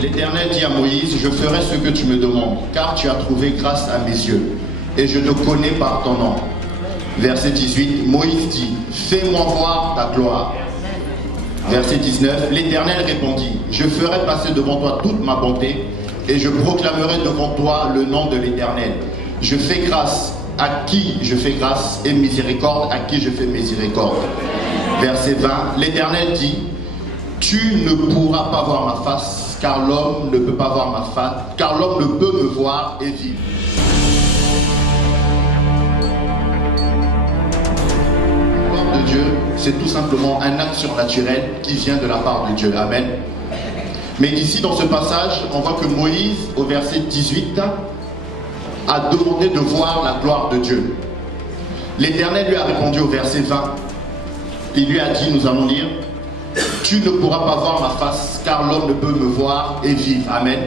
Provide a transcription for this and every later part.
L'Éternel dit à Moïse, je ferai ce que tu me demandes, car tu as trouvé grâce à mes yeux, et je te connais par ton nom. Verset 18, Moïse dit, fais-moi voir ta gloire. Verset 19, l'Éternel répondit, je ferai passer devant toi toute ma bonté, et je proclamerai devant toi le nom de l'Éternel. Je fais grâce à qui je fais grâce, et miséricorde à qui je fais miséricorde. Verset 20, l'Éternel dit, tu ne pourras pas voir ma face, car l'homme ne peut pas voir ma face, car l'homme ne peut me voir et vivre. La gloire de Dieu, c'est tout simplement un acte surnaturel qui vient de la part de Dieu. Amen. Mais ici, dans ce passage, on voit que Moïse, au verset 18, a demandé de voir la gloire de Dieu. L'Éternel lui a répondu au verset 20. Il lui a dit, nous allons lire, tu ne pourras pas voir ma face, car l'homme ne peut me voir et vivre. Amen.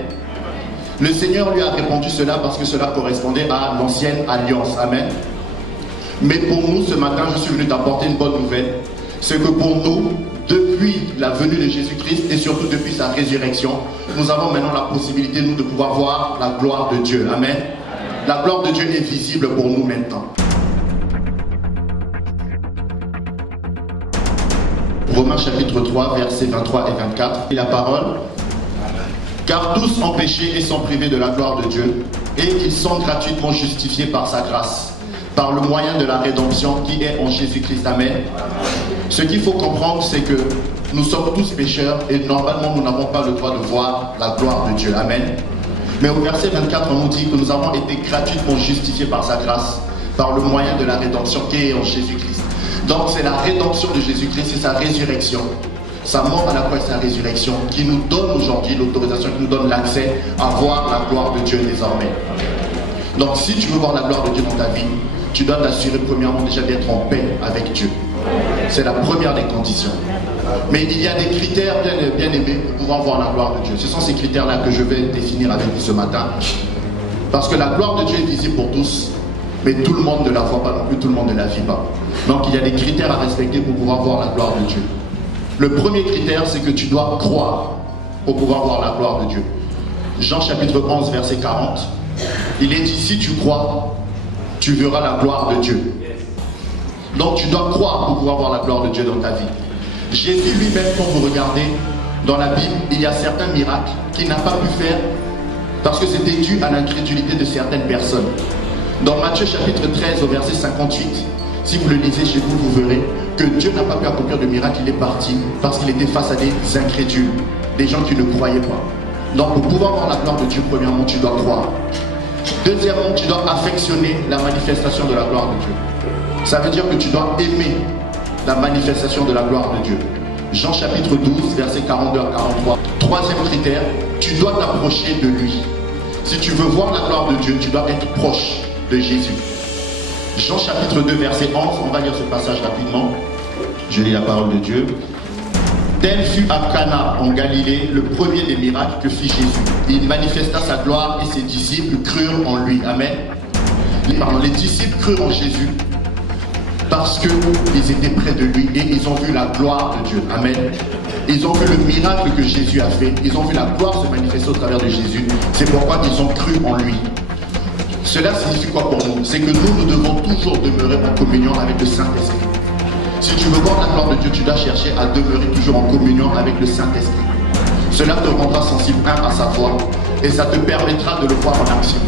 Le Seigneur lui a répondu cela parce que cela correspondait à l'ancienne alliance. Amen. Mais pour nous, ce matin, je suis venu t'apporter une bonne nouvelle. C'est que pour nous, depuis la venue de Jésus-Christ et surtout depuis sa résurrection, nous avons maintenant la possibilité, nous, de pouvoir voir la gloire de Dieu. Amen. La gloire de Dieu est visible pour nous maintenant. Romains chapitre 3, versets 23 et 24. Et la parole. Car tous ont péché et sont privés de la gloire de Dieu, et ils sont gratuitement justifiés par sa grâce, par le moyen de la rédemption qui est en Jésus-Christ. Amen. Ce qu'il faut comprendre, c'est que nous sommes tous pécheurs et normalement nous n'avons pas le droit de voir la gloire de Dieu. Amen. Mais au verset 24, on nous dit que nous avons été gratuitement justifiés par sa grâce, par le moyen de la rédemption qui est en Jésus-Christ. Donc c'est la rédemption de Jésus-Christ, c'est sa résurrection, sa mort à la croix et sa résurrection qui nous donne aujourd'hui l'autorisation, qui nous donne l'accès à voir la gloire de Dieu désormais. Donc si tu veux voir la gloire de Dieu dans ta vie, tu dois t'assurer premièrement déjà d'être en paix avec Dieu. C'est la première des conditions. Mais il y a des critères bien aimés pour pouvoir voir la gloire de Dieu. Ce sont ces critères-là que je vais définir avec vous ce matin. Parce que la gloire de Dieu est visible pour tous, mais tout le monde ne la voit pas non plus, tout le monde ne la vit pas. Donc il y a des critères à respecter pour pouvoir voir la gloire de Dieu. Le premier critère, c'est que tu dois croire pour pouvoir voir la gloire de Dieu. Jean chapitre 11, verset 40. Il est dit, si tu crois, tu verras la gloire de Dieu. Donc tu dois croire pour pouvoir voir la gloire de Dieu dans ta vie. Jésus lui-même, quand vous regardez dans la Bible, il y a certains miracles qu'il n'a pas pu faire parce que c'était dû à l'incrédulité de certaines personnes. Dans Matthieu chapitre 13 au verset 58, si vous le lisez chez vous, vous verrez que Dieu n'a pas pu accomplir de miracle, il est parti parce qu'il était face à des incrédules, des gens qui ne croyaient pas. Donc pour pouvoir voir la gloire de Dieu, premièrement, tu dois croire. Deuxièmement, tu dois affectionner la manifestation de la gloire de Dieu. Ça veut dire que tu dois aimer la manifestation de la gloire de Dieu. Jean chapitre 12, verset 42 à 43. Troisième critère, tu dois t'approcher de lui. Si tu veux voir la gloire de Dieu, tu dois être proche de Jésus. Jean chapitre 2, verset 11, on va lire ce passage rapidement. Je lis la parole de Dieu. Tel fut à Cana en Galilée le premier des miracles que fit Jésus. Il manifesta sa gloire et ses disciples crurent en lui. Amen. Les disciples crurent en Jésus parce qu'ils étaient près de lui et ils ont vu la gloire de Dieu. Amen. Ils ont vu le miracle que Jésus a fait. Ils ont vu la gloire se manifester au travers de Jésus. C'est pourquoi ils ont cru en lui. Cela signifie quoi pour nous? C'est que nous devons toujours demeurer en communion avec le Saint-Esprit. Si tu veux voir la gloire de Dieu, tu dois chercher à demeurer toujours en communion avec le Saint-Esprit. Cela te rendra sensible, à sa voix, et ça te permettra de le voir en action.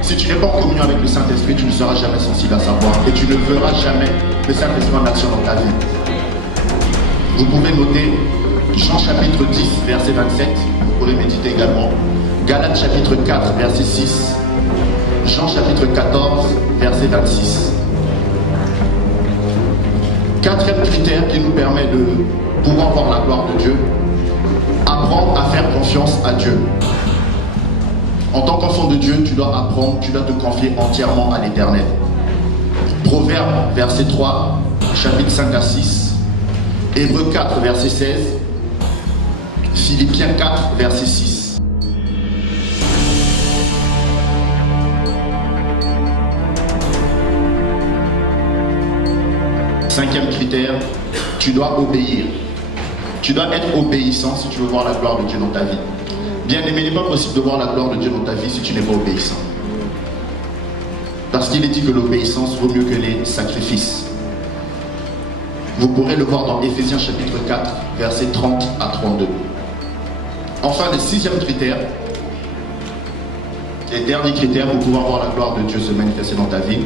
Si tu n'es pas en communion avec le Saint-Esprit, tu ne seras jamais sensible à sa voix, et tu ne verras jamais le Saint-Esprit en action dans ta vie. Vous pouvez noter Jean chapitre 10, verset 27, vous pourrez méditer également. Galates chapitre 4, verset 6. Jean chapitre 14, verset 26. Quatrième critère qui nous permet de pouvoir voir la gloire de Dieu, apprendre à faire confiance à Dieu. En tant qu'enfant de Dieu, tu dois apprendre, tu dois te confier entièrement à l'Éternel. Proverbe, verset 3, chapitre 5 à 6. Hébreux 4, verset 16. Philippiens 4, verset 6. Cinquième critère, tu dois obéir. Tu dois être obéissant si tu veux voir la gloire de Dieu dans ta vie. Bien aimé, il n'est pas possible de voir la gloire de Dieu dans ta vie si tu n'es pas obéissant. Parce qu'il est dit que l'obéissance vaut mieux que les sacrifices. Vous pourrez le voir dans Éphésiens chapitre 4, versets 30 à 32. Enfin, le sixième critère, et dernier critère pour pouvoir voir la gloire de Dieu se manifester dans ta vie,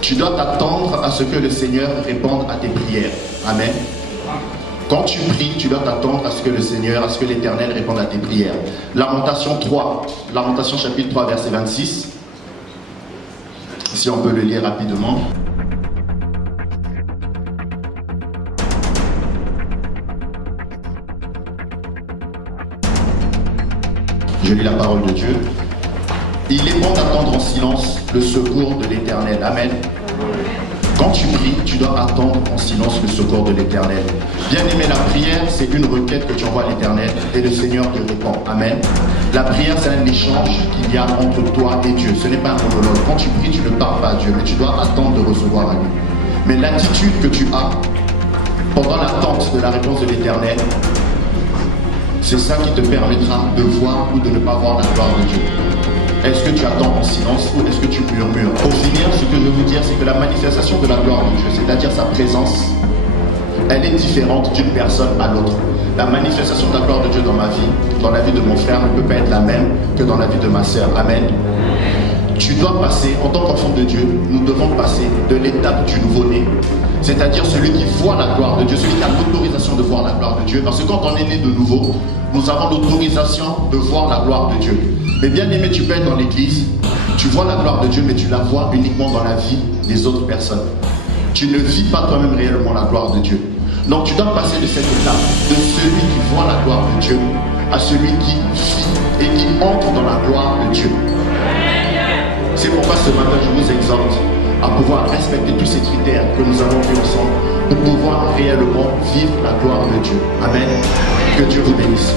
tu dois t'attendre à ce que le Seigneur réponde à tes prières. Amen. Quand tu pries, tu dois t'attendre à ce que le Seigneur, à ce que l'Éternel réponde à tes prières. Lamentation 3, Lamentation chapitre 3, verset 26. Si on peut le lire rapidement. Je lis la parole de Dieu. Il est bon d'attendre en silence le secours de l'Éternel. Amen. Quand tu pries, tu dois attendre en silence le secours de l'Éternel. Bien aimé, la prière, c'est une requête que tu envoies à l'Éternel et le Seigneur te répond. Amen. La prière, c'est un échange qu'il y a entre toi et Dieu. Ce n'est pas un monologue. Quand tu pries, tu ne parles pas à Dieu, mais tu dois attendre de recevoir à lui. Mais l'attitude que tu as pendant l'attente de la réponse de l'Éternel, c'est ça qui te permettra de voir ou de ne pas voir la gloire de Dieu. Est-ce que tu attends en silence ou est-ce que tu murmures? Pour finir, ce que je veux vous dire, c'est que la manifestation de la gloire de Dieu, c'est-à-dire sa présence, elle est différente d'une personne à l'autre. La manifestation de la gloire de Dieu dans ma vie, dans la vie de mon frère, ne peut pas être la même que dans la vie de ma sœur. Amen. Tu dois passer, en tant qu'enfant de Dieu, nous devons passer de l'étape du nouveau-né, c'est-à-dire celui qui voit la gloire de Dieu, celui qui a l'autorisation de voir la gloire de Dieu. Parce que quand on est né de nouveau, nous avons l'autorisation de voir la gloire de Dieu. Mais bien aimé, tu peux être dans l'église, tu vois la gloire de Dieu, mais tu la vois uniquement dans la vie des autres personnes. Tu ne vis pas toi-même réellement la gloire de Dieu. Donc tu dois passer de cette étape, de celui qui voit la gloire de Dieu, à celui qui vit et qui entre dans la gloire de Dieu. C'est pourquoi ce matin, je vous exhorte à pouvoir respecter tous ces critères que nous avons vus ensemble pour pouvoir réellement vivre la gloire de Dieu. Amen. Que Dieu vous bénisse.